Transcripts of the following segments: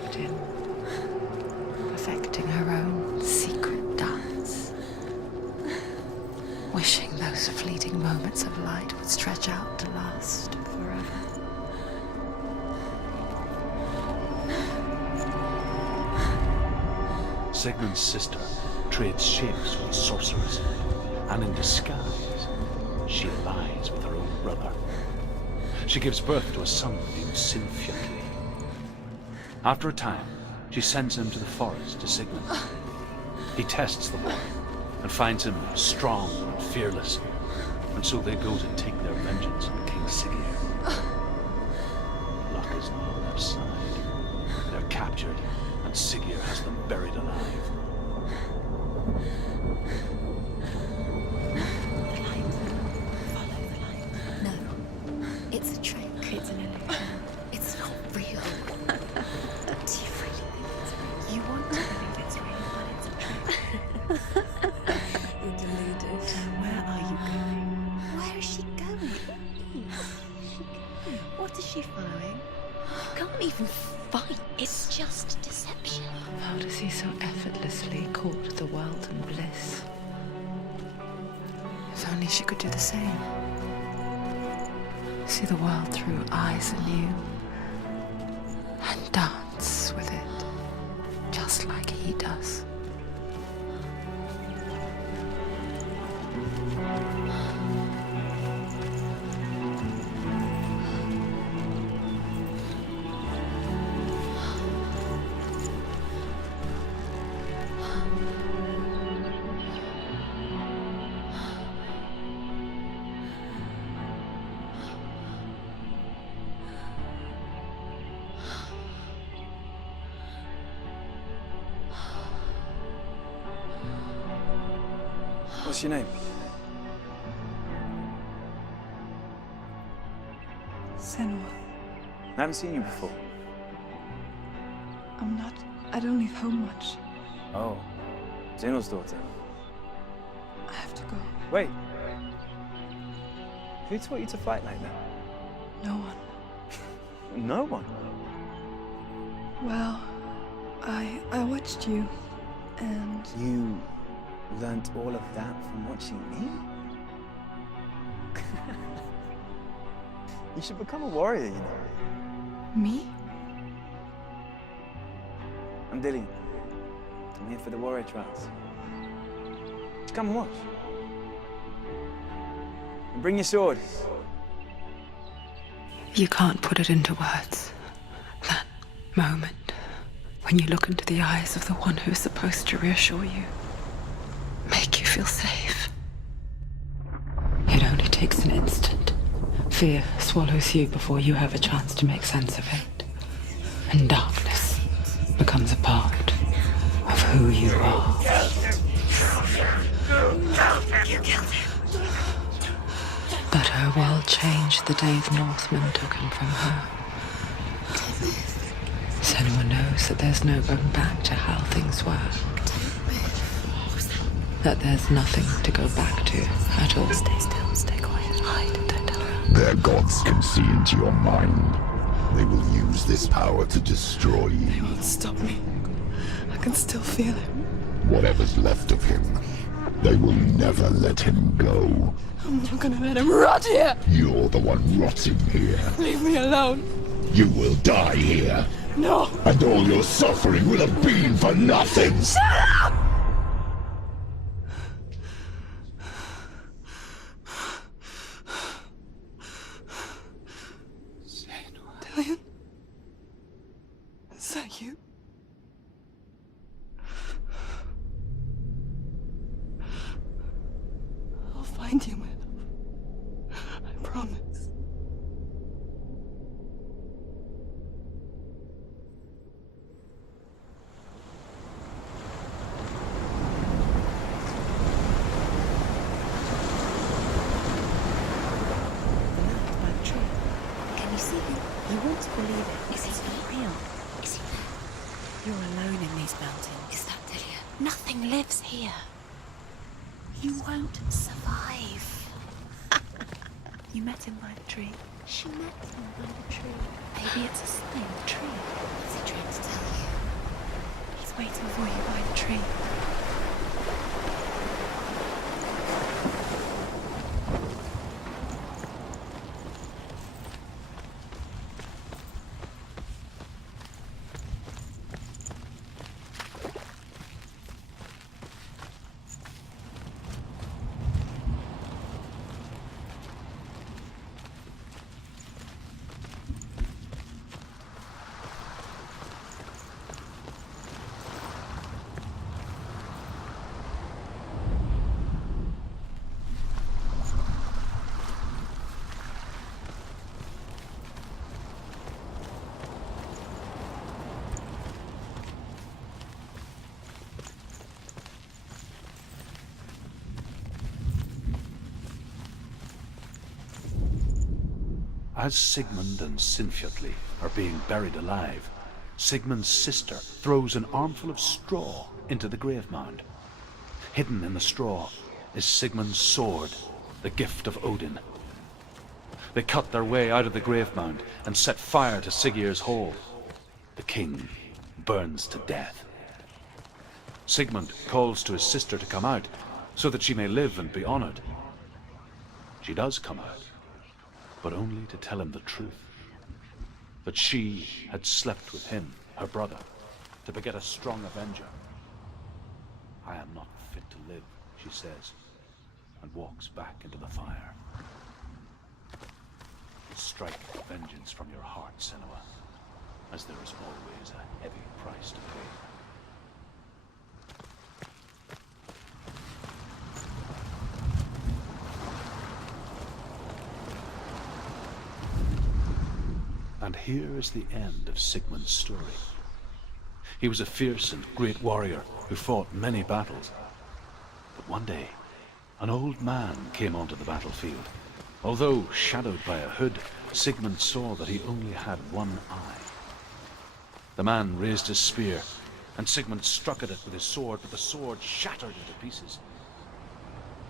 victim, perfecting her own secret dance, wishing those fleeting moments of light would stretch out to last forever. Sigmund's sister trades shapes with the sorceress, and in disguise, she lies with her own brother. She gives birth to a son named Sinfjotli. After a time, she sends him to the forest to Sigmund. He tests the boy and finds him strong and fearless, and so they go to take their vengeance on King Siggeir. Luck is not on their side. They're captured, and Siggeir has them buried alive. It's a trick. It's an illusion. It's not real. Do you really think it's real? You want to believe it's real, but it's a trick. You're deluded. Where are you going? Where is she going? What is she following? You can't even fight. It's just deception. How does he so effortlessly court the world and bliss? If only she could do the same. See the world through eyes anew and dance with it, just like he does. What's your name? Senua. I haven't seen you before. I don't leave home much. Oh, Zenua's daughter. I have to go. Wait. Who taught you to fight like that? No one. No one? Well, I watched you, and You learnt all of that from watching me? You should become a warrior, you know. me? I'm Dillian. I'm here for the warrior trials. Just come and watch. And bring your sword. You can't put it into words. That moment when you look into the eyes of the one who is supposed to reassure you, make you feel safe. It only takes an instant. Fear swallows you before you have a chance to make sense of it. And darkness becomes a part of who you are. You killed him. But her world changed the day the Northmen took him from her. Senua knows that there's no going back to how things were. That there's nothing to go back to at all. Stay still, stay quiet, hide, don't tell her. Their gods can see into your mind. They will use this power to destroy They you. won't stop me. I can still feel him. Whatever's left of him, they will never let him go. I'm not gonna let him rot here. You're the one rotting here. Leave me alone. You will die here, No. and all your suffering will have been for nothing. Shut up! Dillian? Is that you? I'll find you, my love. I promise. Can you see him? You want to believe it. Is he not real? Is he there? You're alone in these mountains. Is that Dillian? Nothing lives here. You won't survive. You met him by the tree. She met him by the tree. Maybe it's a sign. Tree. What's he trying to tell you? tree. As Sigmund and Sinfjotli are being buried alive, Sigmund's sister throws an armful of straw into the grave mound. Hidden in the straw is Sigmund's sword, the gift of Odin. They cut their way out of the grave mound and set fire to Siggeir's hall. The king burns to death. Sigmund calls to his sister to come out so that she may live and be honored. She does come out, but only to tell him the truth. That she had slept with him, her brother, to beget a strong avenger. I am not fit to live, she says, and walks back into the fire. Strike vengeance from your heart, Senua, as there is always a heavy price to pay. And here is the end of Sigmund's story. He was a fierce and great warrior who fought many battles. But one day, an old man came onto the battlefield. Although shadowed by a hood, Sigmund saw that he only had one eye. The man raised his spear, and Sigmund struck at it with his sword, but the sword shattered into pieces.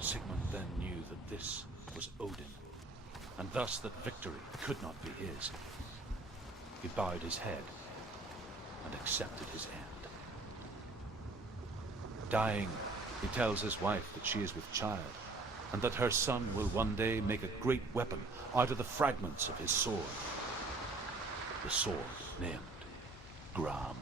Sigmund then knew that this was Odin, and thus that victory could not be his. He bowed his head and accepted his end. Dying, he tells his wife that she is with child, and that her son will one day make a great weapon out of the fragments of his sword. The sword named Gram.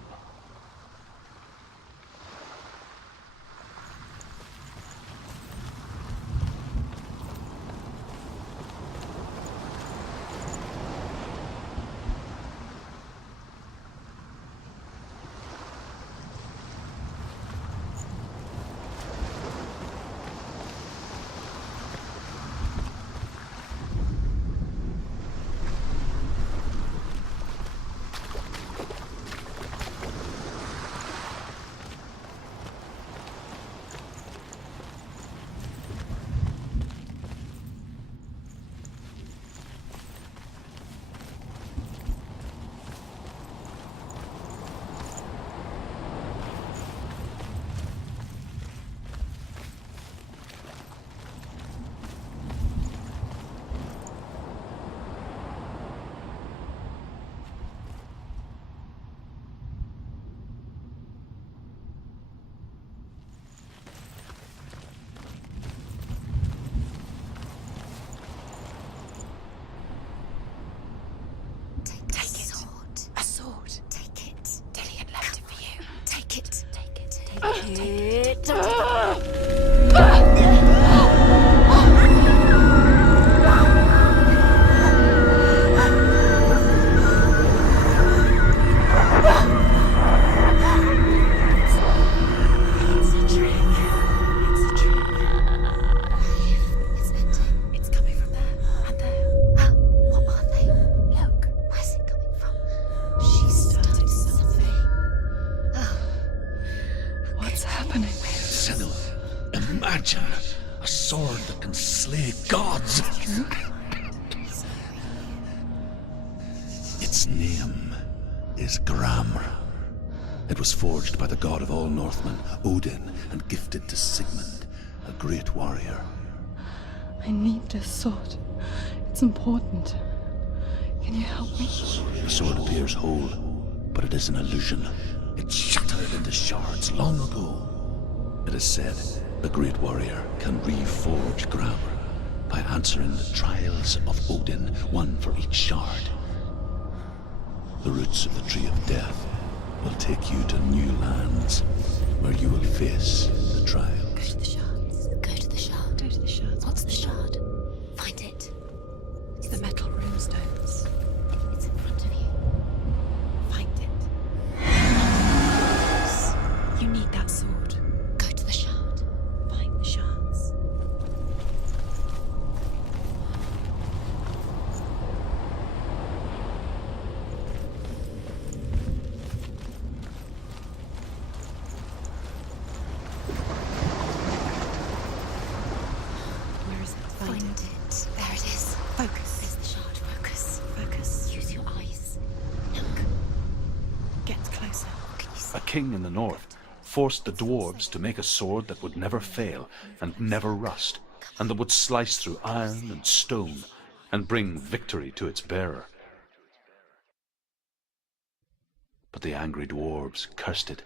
Imagine a sword that can slay gods. Its name is Gram. It was forged by the god of all Northmen, Odin, and gifted to Sigmund, a great warrior. I need this sword. It's important. Can you help me? The sword appears whole, but it is an illusion. It shatters shattered into shards long ago. It is said a great warrior can reforge grammar by answering the trials of Odin, one for each shard. The roots of the Tree of Death will take you to new lands where you will face the trial. Go to the shards. Go to the shard. Go to the shards. What's the shard? Find it. It's the metal runestones. It's in front of you. Find it. You need that sword. Go to the shard. Find the shards. Where is it? Find it. There it is. Focus. There's the shard. Focus. Focus. Use your eyes. Look. Get closer. Can you see? A king in the north forced the dwarves to make a sword that would never fail and never rust, and that would slice through iron and stone and bring victory to its bearer. But the angry dwarves cursed it.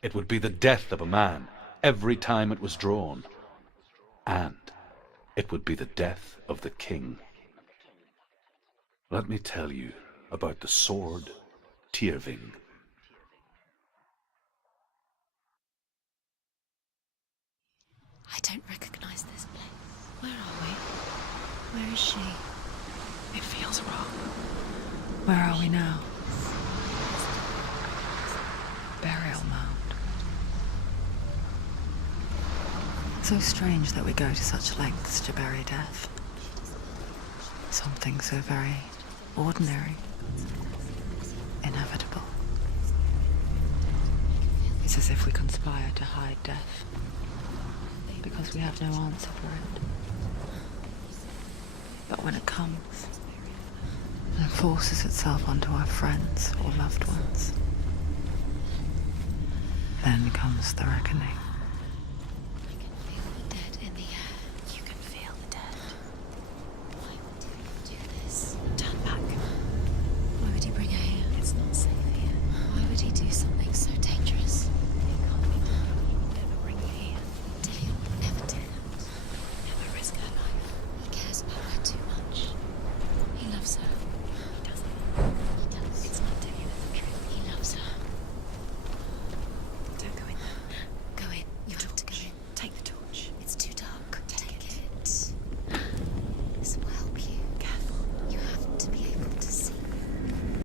It would be the death of a man every time it was drawn, and it would be the death of the king. Let me tell you about the sword Tyrving. I don't recognize this place. Where are we? Where is she? It feels wrong. Where are we now? Burial mound. So strange that we go to such lengths to bury death. Something so very ordinary, inevitable. It's as if we conspire to hide death, because we have no answer for it. But when it comes and forces itself onto our friends or loved ones, then comes the reckoning.